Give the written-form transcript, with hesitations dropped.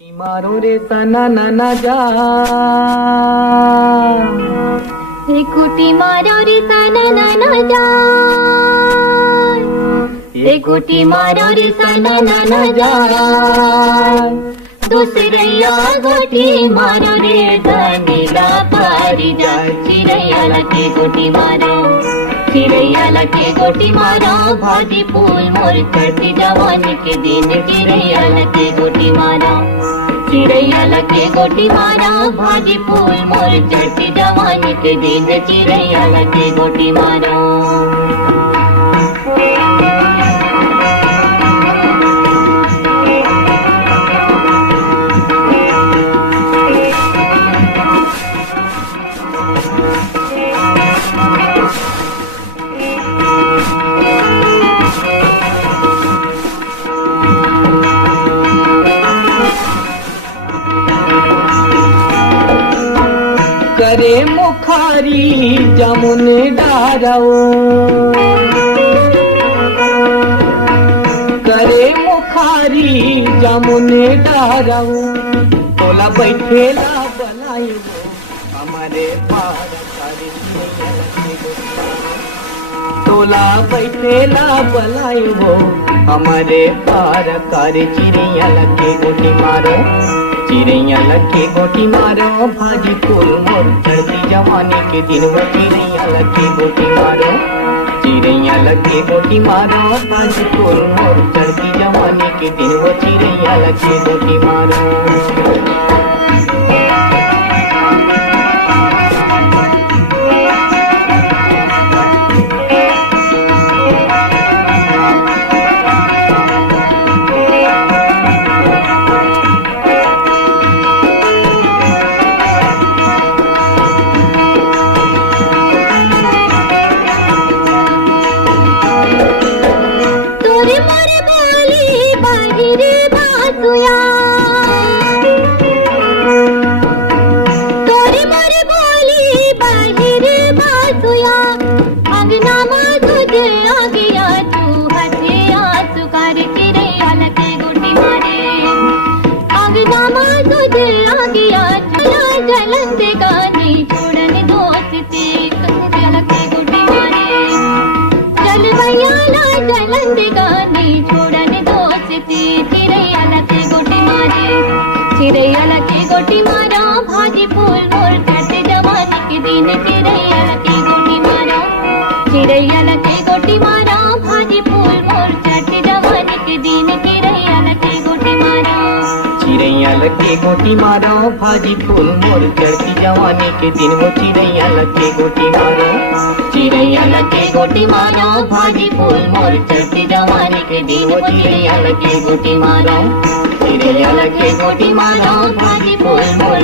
मारो रे तना ना जा कुटी मारो रे तना ना जा कुटी मारो रे तना ना जा दूसरैया गोटी मारो रे धनीला पारी जा चिड़ैया लगे गोटी मारो चिड़ैया लगे गोटी मारो भाजी फूल मोर चढ़ती जवानी के दिन चिड़ैया लगे गोटी मारो चिड़ैया लगे गोटी मारो भाजी फूल मोर चढ़ती जवानी के दिन चिड़ैया लगे गोटी मारो करे मुखारी जमुन डारो करे मुखारी जमुन डारो तोला बैठेला बनाई हमारे पार तोला बैठेला बनाई हो हमारे पार कर चिड़िया लगे गोटी मारो चिड़ैया लगे गोटी मारो भाजी फूल मोर चढ़ती जवानी के दिन वो चिड़ैया लगे गोटी मारो चिड़ैया लगे गोटी मारो भाजी फूल मोर चढ़ती जवानी के दिन वो चिड़ैया लगे गोटी मारो चिड़ैया लगे गोटी मारो भाजी फूल मोर चढ़ते जवानी के दिन चिड़ैया लगे गोटी मारो चिड़ैया लगे गोटी मारो भाजी फूल मोर चढ़ते जवानी के दिन चिड़ैया लगे गोटी मारो चिड़ैया लगे गोटी मारो भाजी फूल मोर चढ़ती जवानी के दिन वो चिड़ैया लगे गोटी मारो चिड़ैया लगे गोटी मारो भाजी फूल मोर चढ़ती जवानी के दिन वो चिड़ैया लगे गोटी मारो चिड़ैया लगे गोटी मारो भाजी फूल मोर